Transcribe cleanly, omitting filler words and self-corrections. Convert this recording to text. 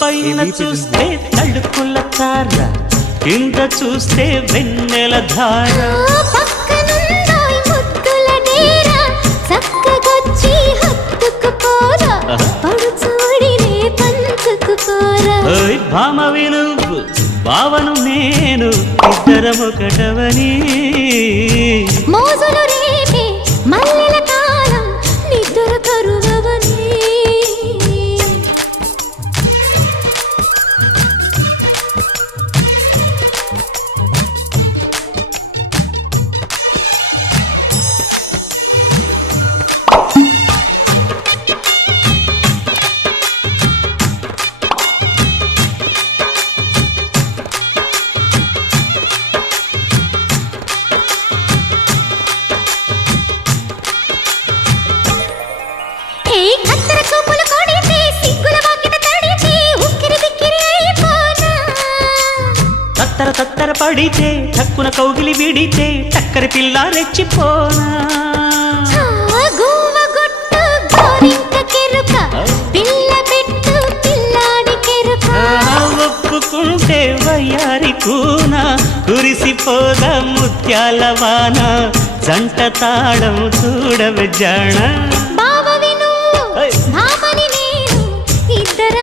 పైన చూస్తే తడుకుల తార, కింద చూస్తే వెన్నెల ధార. భామ విలువు భావను నేను ఇద్దరమొకటవని మోజులు రేపే మల్లెల కాలం నిద్ర కరువవని. తత్తర తత్తర పడితే టక్కున కౌగిలి విడితే టక్కరి పిల్ల రెచ్చిపోనా. ఒప్పుకుంటే వయ్యారి కూన కురిసిపోదా ముత్యాల వాన, జంట తాళం చూడవే జాణ.